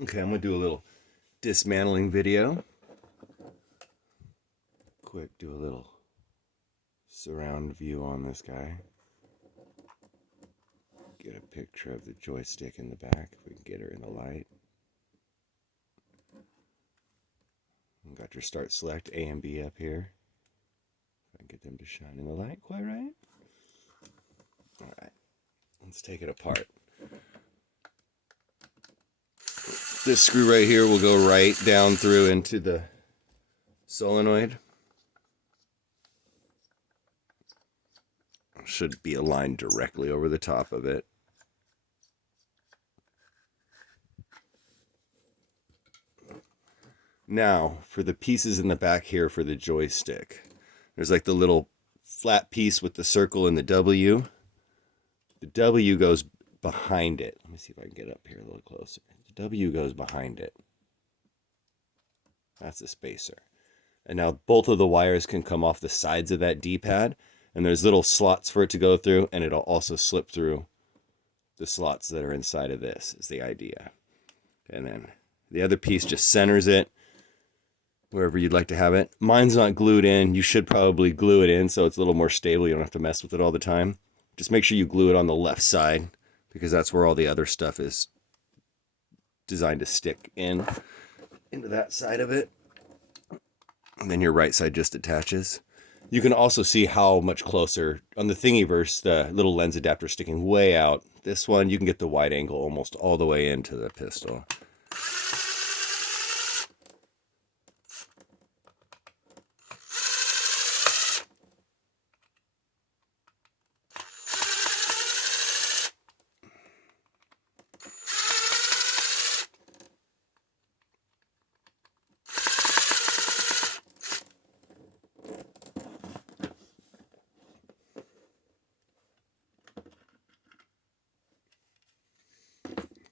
Okay, I'm gonna do a little dismantling video. Quick, do a little surround view on this guy. Get a picture of the joystick in the back if we can get her in the light. Got your start select A and B up here. If I can get them to shine in the light quite right. All right, let's take it apart. This screw right here will go right down through into the solenoid. Should be aligned directly over the top of it. Now, for the pieces in the back here for the joystick, there's like the little flat piece with the circle and the W. The W goes behind it. Let me see if I can get up here a little closer. The W goes behind it. That's the spacer. And now both of the wires can come off the sides of that D-pad, and there's little slots for it to go through, and it'll also slip through the slots that are inside of this, is the idea. And then the other piece just centers it wherever you'd like to have it. Mine's not glued in. You should probably glue it in so it's a little more stable. You don't have to mess with it all the time. Just make sure you glue it on the left side because that's where all the other stuff is designed to stick in into that side of it. And then your right side just attaches. You can also see how much closer on the Thingiverse, the little lens adapter sticking way out. This one, you can get the wide angle almost all the way into the pistol.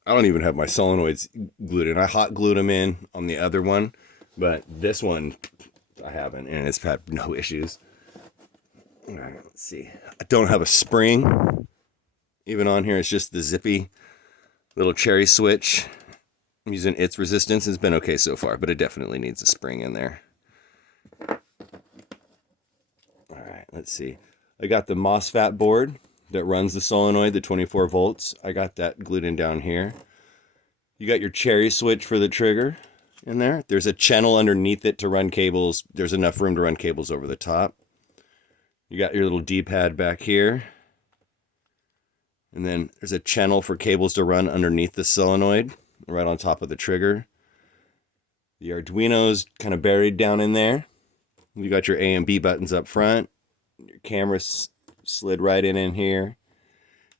I don't even have my solenoids glued in. I hot glued them in on the other one, but this one I haven't, and it's had no issues. All right, let's see. I don't have a spring even on here. It's just the zippy little cherry switch. I'm using its resistance. It's been okay so far, but it definitely needs a spring in there. All right, let's see. I got the MOSFET board that runs the solenoid, the 24 volts. I got that glued in down here. You got your cherry switch for the trigger in there. There's a channel underneath it to run cables. There's enough room to run cables over the top. You got your little D-pad back here. And then there's a channel for cables to run underneath the solenoid, right on top of the trigger. The Arduino's kind of buried down in there. You got your A and B buttons up front. Your camera's slid right in here.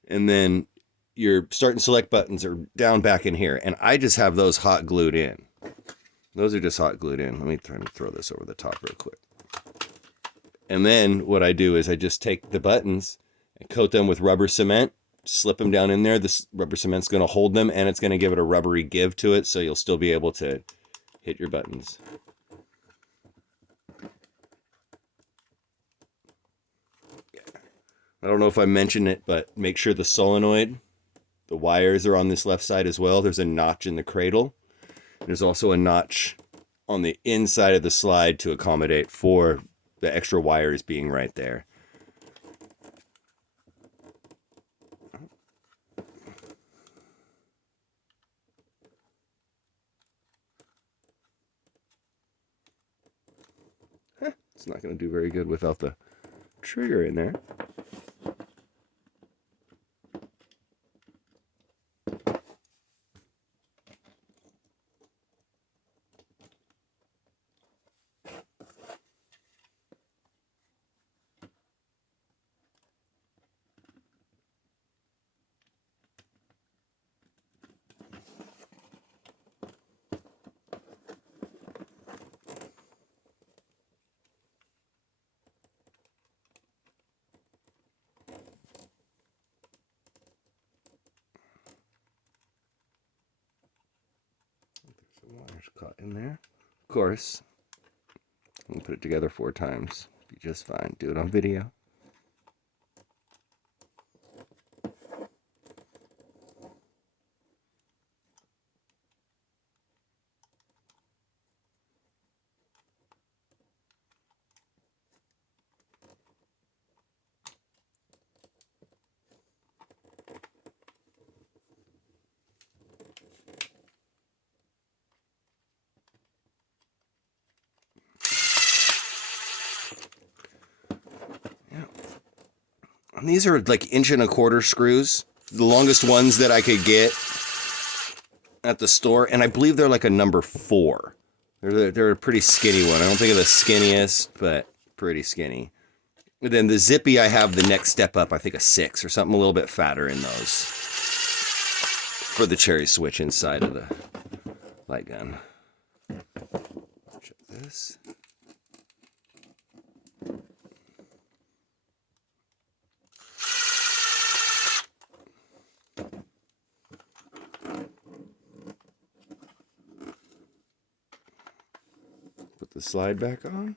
And then your start and select buttons are down back in here. And I just have those hot glued in. Those are just hot glued in. Let me try to throw this over the top real quick. And then what I do is I just take the buttons and coat them with rubber cement, slip them down in there. This rubber cement's going to hold them, and it's going to give it a rubbery give to it, so you'll still be able to hit your buttons. I don't know if I mentioned it, but make sure the solenoid, the wires are on this left side as well. There's a notch in the cradle. There's also a notch on the inside of the slide to accommodate for the extra wires being right there. It's not going to do very good without the trigger in there. Some wires caught in there. Of course, I'm going to put it together 4 times. Be just fine. Do it on video. And these are like 1.25" screws, the longest ones that I could get at the store, and I believe they're like a number 4. They're a pretty skinny one. I don't think of the skinniest, but pretty skinny. And then the zippy, I have the next step up, I think a 6 or something a little bit fatter in those for the cherry switch inside of the light gun. Check this. Put the slide back on.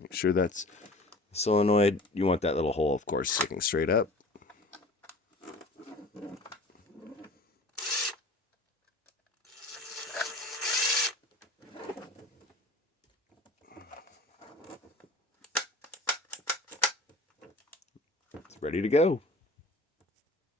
Make sure that's solenoid. You want that little hole, of course, sticking straight up. It's ready to go.